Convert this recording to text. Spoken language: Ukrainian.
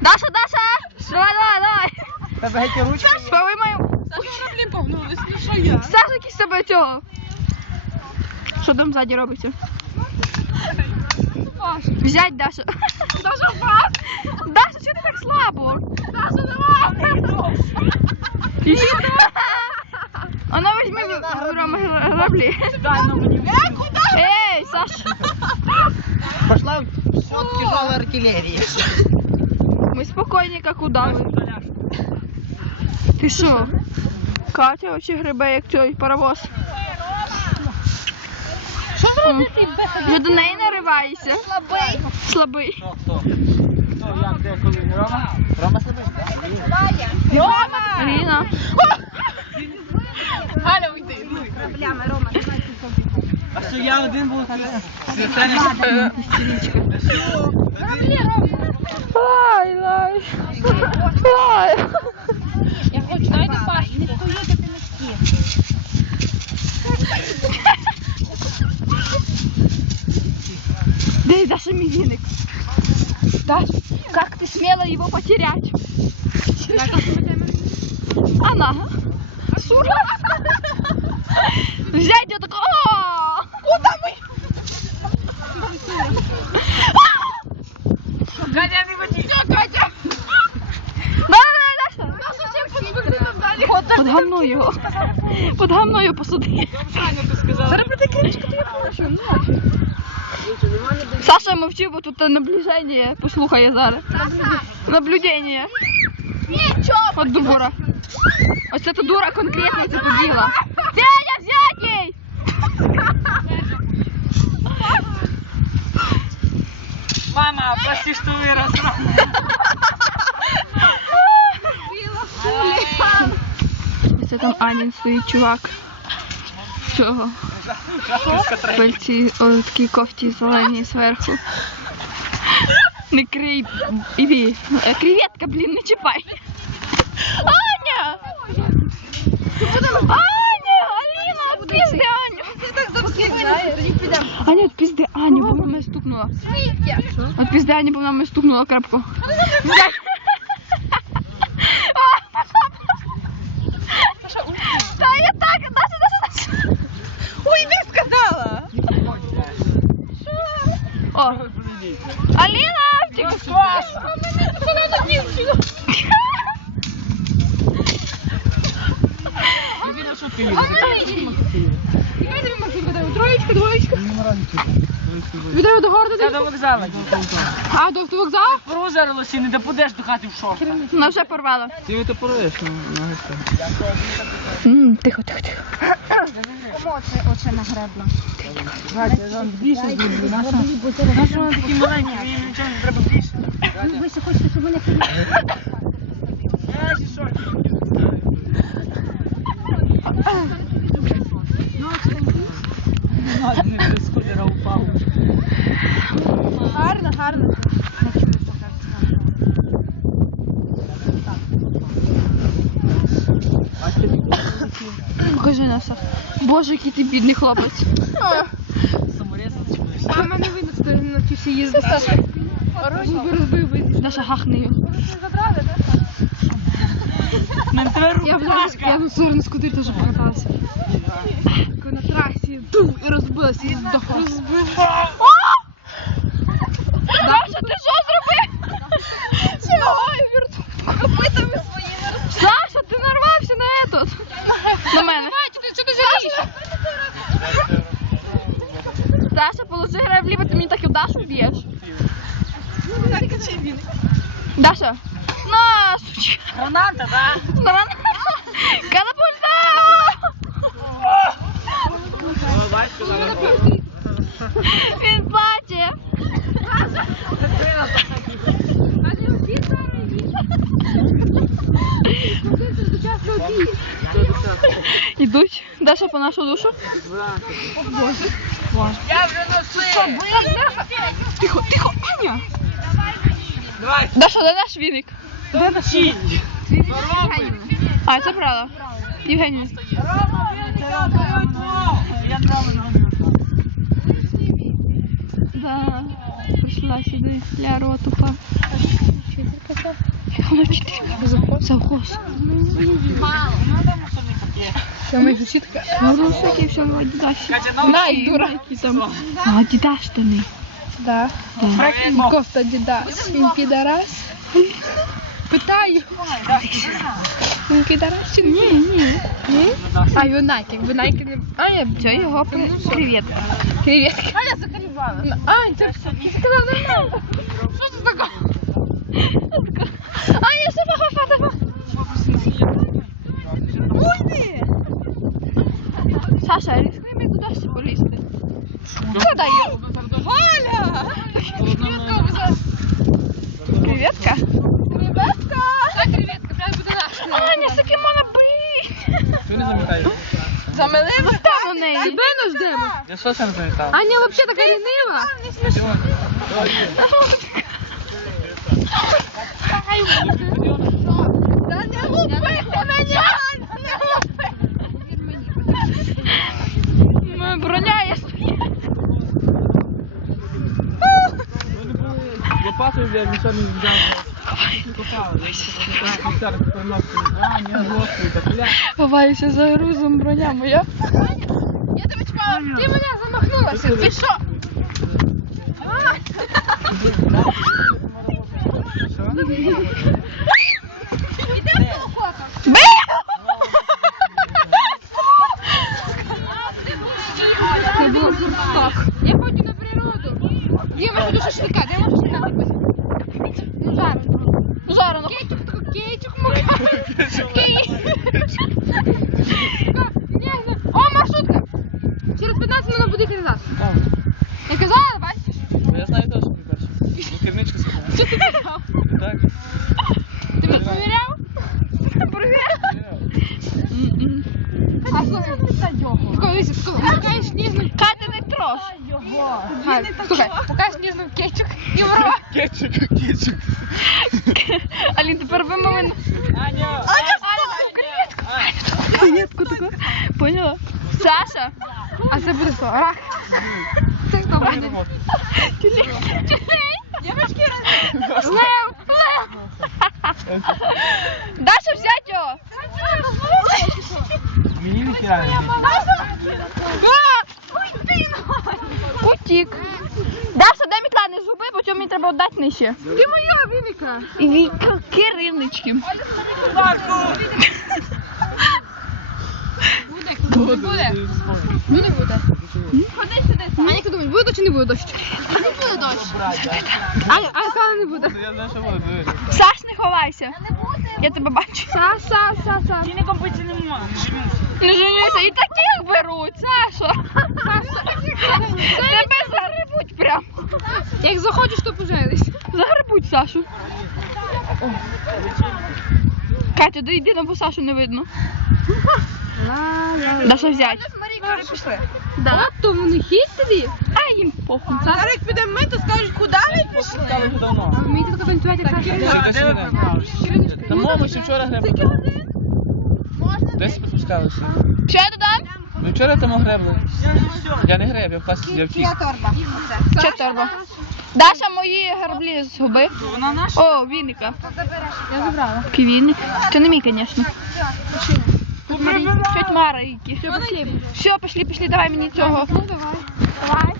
Даша, Даша! Давай, давай, давай! Тебе геть ручки. Справи мою. Кораблі погнулись, ну що я? Саша, якийсь тебе цього. Що там ззаді робиться? Взять Даша. Даша вас! Даша, чого ти так слабо? Даша, давай! А ну візьми в Рома граблі. Дай на мені. Е, куди? Ей, Саша. Пошла от тяжелой артиллерии. Ми спокійні, як удали. Ти що? Катя очі грибе, як цей паровоз. Що М. Вже до неї нариваєшся. Слабий. Слабий. Рома? Рома слабий? Рома! Галя, уйди. А що я один був? Істеричка. Ай, лай. Ай. Я хочу, дайте пачку. Дай, Даша, мизинок. Даша, как ты смела его потерять? Она. Сура. Взять ее такой. його. Под говно його посуди. Зараз буде кричка, то я прошу. Ну, нафіг. Саша мовчи, бо тут наближення. Послухає зараз. Наблюдення. Нічого. От дура. Ось це дура конкретно це побігла. Дядя, взять їй! Мама, прости, что вырос. Це там Анін стоїть чувак. В пальці о, такій кофті зеленій зверху. Не крий іві. Е, Креветка, блін, не чіпай. Аня! Аня! Аліна, відпізди Аню! Аня, відпізди Аню, бо вона мене стукнула. Відпізди Аню, бо вона мене стукнула крапку. Та я так, Даша, Даша, Даша. Ой, не сказала. О, Аліна, втік. Вона на дівчину. Тобі Максимка даємо. Троєчка, двоєчка. Відео до городу. Я до вокзалу. А, до автовокзалу? Порозарилося і не допадеш до хати в шофер. Вона вже порвала. Ти це порвеш на гостях. Тихо, тихо, тихо. Бачите, більше зроблю. Наша вона такі маленькі, мені нічого не треба більше. Ви ще хочете, щоб мене Я зі шокі. Гарно, гарно. Покажи носа. Боже, який ти бідний хлопець. А мене видно, що ти навчився їздити. Губи розбив би. Даша гахне його. Не треба Я б я на скутері теж покаталася. Коли на трасі ду, і розбилася, і здохла. Даша, ти що зробив? Копитами своїми Саша, ти нарвався на этот. На мене. Що ти жалієш? Даша, положи граблі, бо ти мені так і в Дашу б'єш. Даша. На, сучка. Граната, да? На, Катапульта! Він плаче. Ідуть. Даша по нашу душу. Боже. Я вже носив. Тихо, тихо, Аня. Давай. Даша, де наш віник? Де наші? А, це правда. Євгенія. Я правильно. Да. Прийшла сюди. Ля ротупа. Завхоз. Це моя сусідка. Ну, русики все в Адідасі. Най, дура. там. А Адідас штани. Да. Кофта Дідас. Він підарас. Питаю. Він підарас чи ні? Ні, ні. А він Найк, якби Найк не... А, ні, Це його при- привіт. Привіт. А, я заколебала. А, це сказав нормально. Що це таке? А, я сама хафатова. Уйди! Саша, рискни мені туди ще полізти. Хто дає? Креветка? Креветка! Це креветка, прям буде наша. Аня, Сакимона, блін! Ти не замітаєш? Замелив? Ну там у неї. Тебе не ждемо. Я що не замітав? Аня взагалі така лінива. Та не лупити мене! Не лупи! Ну, я нічого не взяв. Ховаюся за грузом броня моя. Я тебе чекала. Ти мене замахнулася. Ти що? Це було так. Я хочу на природу. Діма, хочу шашлика. Де можна шашлика купити? Ну, зараз. Ну, Зараз, ну. Кетчуп, такой кетчуп, мука. Ні, ні. О, маршрутка. Через 15 минут буде йти назад. Я казала, бачиш? Я знаю теж, ти перший. Ну, керничка сказала. Що ти казав? Так. Ти мене перевіряв? А слухай, такой весь, пока сніжно. Не трош. Хай, слухай, пока сніжно кетчуп і ворова. Кетчуп, кетчуп. Алін, тепер вимовин. Аня! Креветку таку. Поняла? Саша. А це буде що? Рак. Це хто буде? Лев! Лев! Даша, взять його! Мені не кидає. Утік. Даша, дай мітла не зуби, бо цьому мені треба віддати нижче. Ти моя Віника. Віка керівнички. Буде. Буде. Буде буде. Ходи сюди. А як ти думаєш, буде дощ чи не буде дощ? Не буде дощ. Аня, Аня сказала не буде. Я знаю, що буде. Саш, не ховайся. Я тебе бачу. Са, са, са, са. Не женися, і таких беруть, Саша. Тебе загребуть прям. Як захочеш, то поженись. Загребуть Сашу. Катя, дойди, нам бо Сашу не видно. Даша взять. Да? То вони хитрі. А їм похуй. Зараз як підемо ми, то скажуть, куди ви пішли? Вмієте таке танцювати, як Саша? Ще досі не. Тому ми ще вчора гребли. Десь спускалися. Що я додам? Ми вчора тому гребли. Я не греб, я в класі, я втік. Що торба? Даша мої граблі згуби. О, віника. Я забрала. Квіник. Це не мій, звісно. Чуть Мара які. Все, пошли. Все, пішли, пішли, давай мені цього. Ну, давай. Давай.